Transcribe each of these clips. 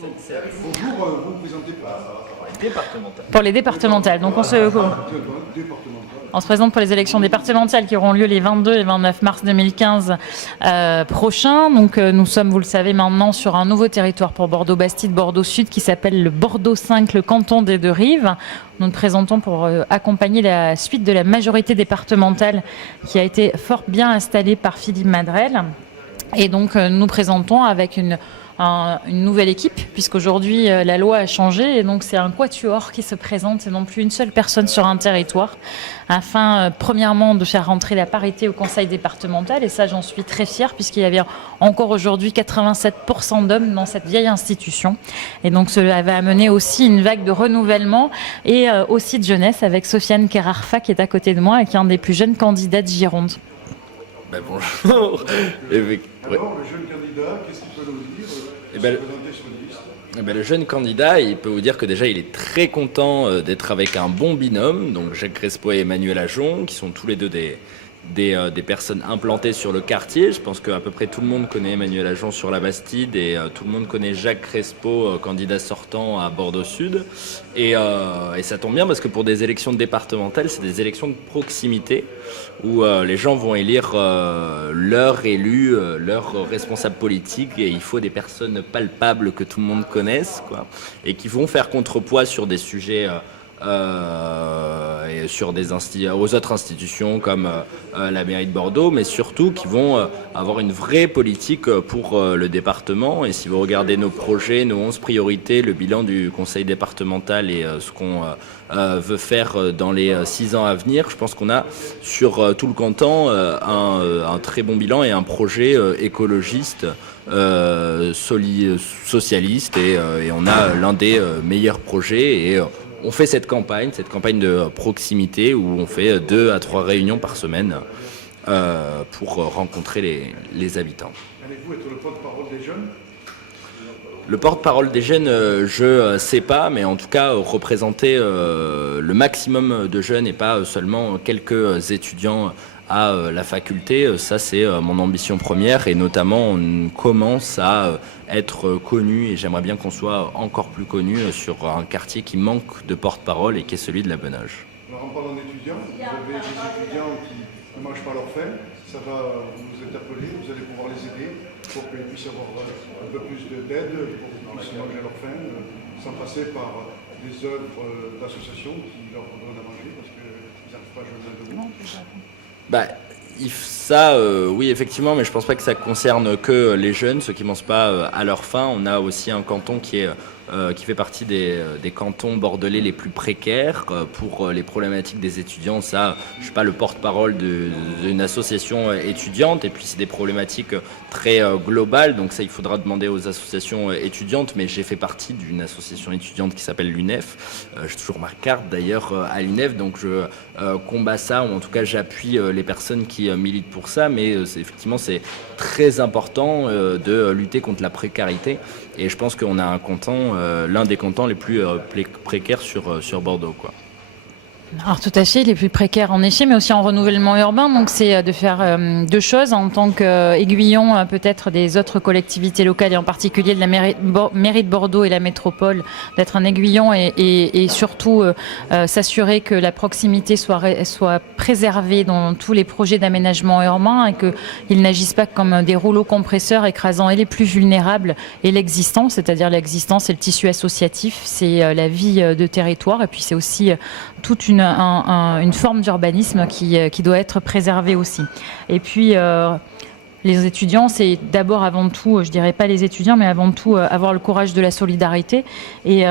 Bonjour, vous vous présentez Pour les départementales. Donc on se présente pour les élections départementales qui auront lieu les 22 et 29 mars 2015 prochains. Donc nous sommes, vous le savez maintenant, sur un nouveau territoire pour Bordeaux-Bastide, Bordeaux-Sud qui s'appelle le Bordeaux 5, le canton des Deux-Rives. Nous nous présentons pour accompagner la suite de la majorité départementale qui a été fort bien installée par Philippe Madrelle. Et donc nous présentons avec une nouvelle équipe, puisqu'aujourd'hui la loi a changé et donc c'est un quatuor qui se présente et non plus une seule personne sur un territoire, afin premièrement de faire rentrer la parité au conseil départemental, et ça j'en suis très fière puisqu'il y avait encore aujourd'hui 87% d'hommes dans cette vieille institution, et donc cela va amener aussi une vague de renouvellement et aussi de jeunesse avec Sofiane Kerarfa qui est à côté de moi et qui est un des plus jeunes candidats de Gironde. Ben bonjour. Alors, le jeune candidat, qu'est-ce qu'il peut nous dire se présenter sur une liste? Le jeune candidat, il peut vous dire que déjà il est très content d'être avec un bon binôme, donc Jacques Crespo et Emmanuel Ajon, qui sont tous les deux des personnes implantées sur le quartier. Je pense qu'à peu près tout le monde connaît Emmanuel Ajon sur la Bastide et tout le monde connaît Jacques Crespo, candidat sortant à Bordeaux-Sud. Et ça tombe bien parce que pour des élections départementales, c'est des élections de proximité où les gens vont élire leur élu, leur responsable politique, et il faut des personnes palpables que tout le monde connaisse, quoi, et qui vont faire contrepoids sur des sujets et sur aux autres institutions comme la mairie de Bordeaux, mais surtout qui vont avoir une vraie politique pour le département. Et si vous regardez nos projets, nos 11 priorités, le bilan du conseil départemental et ce qu'on veut faire dans les 6 ans à venir, je pense qu'on a sur tout le canton un très bon bilan et un projet écologiste, socialiste, et on a l'un des meilleurs projets. Et on fait cette campagne de proximité où on fait 2 à 3 réunions par semaine pour rencontrer les habitants. Allez-vous être le porte-parole des jeunes? Le porte-parole des jeunes, je ne sais pas, mais en tout cas représenter le maximum de jeunes et pas seulement quelques étudiants à la faculté, ça c'est mon ambition première, et notamment on commence à être connu, et j'aimerais bien qu'on soit encore plus connu sur un quartier qui manque de porte-parole et qui est celui de la Benauge. Alors en parlant d'étudiants, vous avez des étudiants qui ne mangent pas leur faim, ça va vous interpeller, vous allez pouvoir les aider pour qu'ils puissent avoir un peu plus d'aide, pour qu'ils puissent manger leur faim, sans passer par des œuvres d'associations qui leur donnent à manger parce qu'ils n'arrivent pas à joindre de vous. Oui, effectivement, mais je pense pas que ça concerne que les jeunes, ceux qui mangent pas à leur faim. On a aussi un canton qui fait partie des cantons bordelais les plus précaires pour les problématiques des étudiants. Ça, je suis pas le porte-parole d'une association étudiante, et puis c'est des problématiques très globales, donc ça il faudra demander aux associations étudiantes, mais j'ai fait partie d'une association étudiante qui s'appelle l'UNEF. J'ai toujours ma carte d'ailleurs à l'UNEF, donc je combats ça, ou en tout cas j'appuie les personnes qui militent pour ça, mais effectivement c'est très important de lutter contre la précarité, et je pense qu'on a un canton, l'un des cantons les plus précaires sur Bordeaux, quoi. Alors tout à fait, les plus précaires en effet, mais aussi en renouvellement urbain. Donc c'est de faire 2 choses en tant qu'aiguillon peut-être des autres collectivités locales, et en particulier de la mairie de Bordeaux et la métropole, d'être un aiguillon et surtout s'assurer que la proximité soit préservée dans tous les projets d'aménagement urbain, et qu'ils n'agissent pas comme des rouleaux compresseurs écrasant et les plus vulnérables et l'existant, c'est-à-dire l'existant, c'est le tissu associatif, c'est la vie de territoire, et puis c'est aussi toute une forme d'urbanisme qui doit être préservée aussi. Et puis les étudiants, c'est d'abord, avant tout, je dirais pas les étudiants, mais avant tout avoir le courage de la solidarité et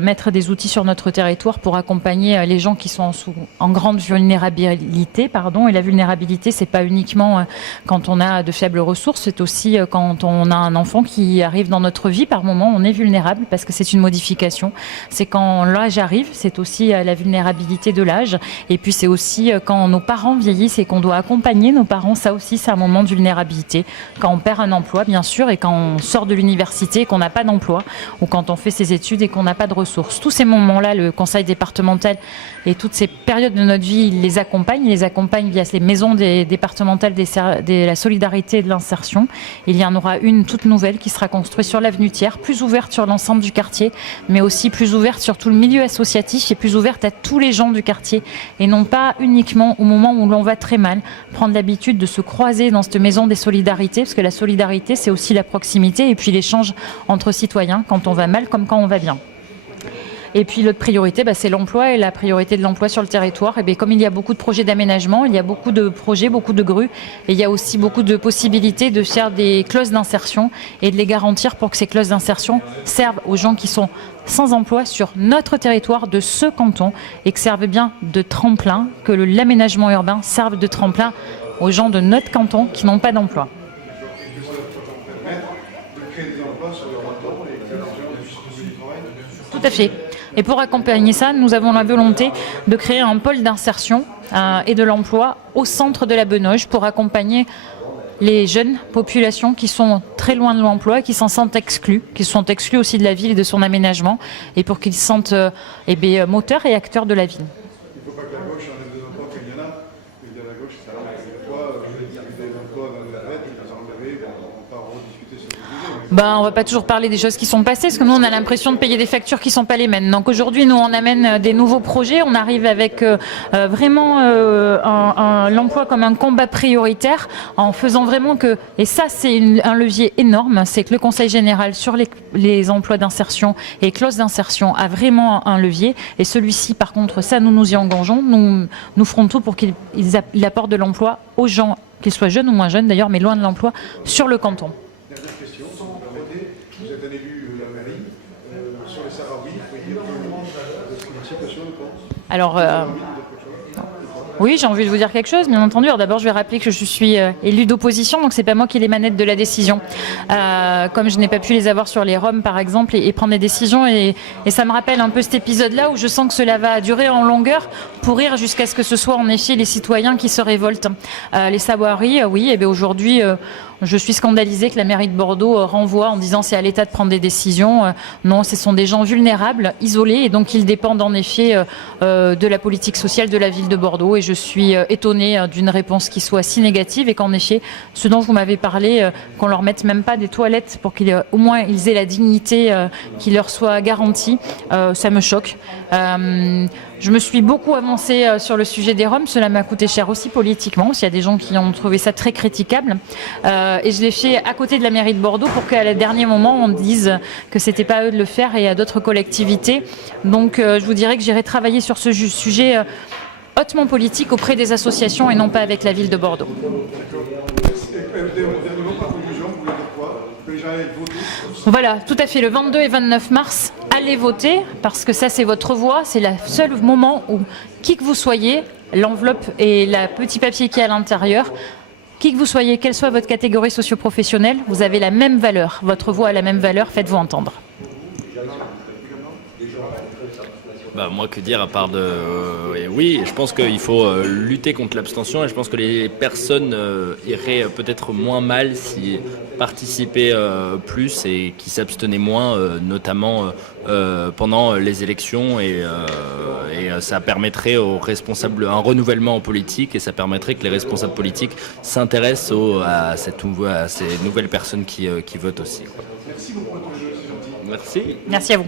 mettre des outils sur notre territoire pour accompagner les gens qui sont en grande vulnérabilité. Et la vulnérabilité, c'est pas uniquement quand on a de faibles ressources, c'est aussi quand on a un enfant qui arrive dans notre vie. Par moment, on est vulnérable parce que c'est une modification. C'est quand l'âge arrive, c'est aussi la vulnérabilité de l'âge. Et puis c'est aussi quand nos parents vieillissent et qu'on doit accompagner nos parents. Ça aussi, c'est un moment de vulnérabilité. vulnérabilité, quand on perd un emploi bien sûr, et quand on sort de l'université et qu'on n'a pas d'emploi, ou quand on fait ses études et qu'on n'a pas de ressources. Tous ces moments-là, le conseil départemental et toutes ces périodes de notre vie, il les accompagne via les maisons départementales de la solidarité et de l'insertion. Il y en aura une toute nouvelle qui sera construite sur l'avenue Thiers, plus ouverte sur l'ensemble du quartier, mais aussi plus ouverte sur tout le milieu associatif et plus ouverte à tous les gens du quartier, et non pas uniquement au moment où l'on va très mal, prendre l'habitude de se croiser dans cette maison des solidarités, parce que la solidarité, c'est aussi la proximité et puis l'échange entre citoyens, quand on va mal comme quand on va bien. Et puis l'autre priorité, c'est l'emploi, et la priorité de l'emploi sur le territoire. Et bien, comme il y a beaucoup de projets d'aménagement, il y a beaucoup de projets, beaucoup de grues, et il y a aussi beaucoup de possibilités de faire des clauses d'insertion et de les garantir pour que ces clauses d'insertion servent aux gens qui sont sans emploi sur notre territoire de ce canton, et que servent bien de tremplin, que l'aménagement urbain serve de tremplin aux gens de notre canton qui n'ont pas d'emploi. Tout à fait. Et pour accompagner ça, nous avons la volonté de créer un pôle d'insertion et de l'emploi au centre de la Benoge pour accompagner les jeunes populations qui sont très loin de l'emploi, qui s'en sentent exclus, qui sont exclus aussi de la ville et de son aménagement, et pour qu'ils se sentent moteurs et acteurs de la ville. Il ne faut pas que la gauche enlève des emplois qu'il y en a. Et de la gauche, ça enlève des emplois. Il y a des emplois dans la lettre, ils les ont enlevés. On va pas rediscuter sur ce sujet. On va pas toujours parler des choses qui sont passées, parce que nous, on a l'impression de payer des factures qui sont pas les mêmes. Donc aujourd'hui, nous, on amène des nouveaux projets. On arrive avec vraiment l'emploi comme un combat prioritaire, en faisant vraiment que, et ça, c'est un levier énorme, c'est que le Conseil général sur les emplois d'insertion et clauses d'insertion a vraiment un levier. Et celui-ci, par contre, ça, nous y engageons. Nous ferons tout pour qu'il apporte de l'emploi aux gens, qu'ils soient jeunes ou moins jeunes d'ailleurs, mais loin de l'emploi, sur le canton. Dernière question, si vous permettez. Vous êtes un élu de la mairie. Sur les Sahraouis, il faut dire que c'est une situation, je pense. Alors, oui, j'ai envie de vous dire quelque chose, bien entendu. Alors d'abord, je vais rappeler que je suis élue d'opposition, donc c'est pas moi qui ai les manettes de la décision. Comme je n'ai pas pu les avoir sur les Roms, par exemple, et prendre des décisions. Et ça me rappelle un peu cet épisode-là où je sens que cela va durer en longueur, pourrir jusqu'à ce que ce soit en effet les citoyens qui se révoltent. Les Sahraouis, oui, et bien aujourd'hui... je suis scandalisée que la mairie de Bordeaux renvoie en disant c'est à l'État de prendre des décisions. Non, ce sont des gens vulnérables, isolés, et donc ils dépendent en effet de la politique sociale de la ville de Bordeaux. Et je suis étonnée d'une réponse qui soit si négative, et qu'en effet, ce dont vous m'avez parlé, qu'on leur mette même pas des toilettes pour qu'au moins ils aient la dignité qui leur soit garantie, ça me choque. Je me suis beaucoup avancée sur le sujet des Roms. Cela m'a coûté cher aussi politiquement, parce qu'il y a des gens qui ont trouvé ça très critiquable. Et je l'ai fait à côté de la mairie de Bordeaux pour qu'à le dernier moment, on dise que c'était pas à eux de le faire et à d'autres collectivités. Donc je vous dirais que j'irai travailler sur ce sujet hautement politique auprès des associations et non pas avec la ville de Bordeaux. Voilà, tout à fait. Le 22 et 29 mars, allez voter, parce que ça, c'est votre voix. C'est le seul moment où, qui que vous soyez, l'enveloppe et le petit papier qui est à l'intérieur, qui que vous soyez, quelle soit votre catégorie socio-professionnelle, vous avez la même valeur. Votre voix a la même valeur, faites-vous entendre. Moi, que dire à part de... oui, je pense qu'il faut lutter contre l'abstention, et je pense que les personnes iraient peut-être moins mal s'ils participaient plus et qui s'abstenaient moins, notamment pendant les élections, et ça permettrait aux responsables un renouvellement en politique, et ça permettrait que les responsables politiques s'intéressent à ces nouvelles personnes qui votent aussi. Merci beaucoup. Merci. Merci à vous.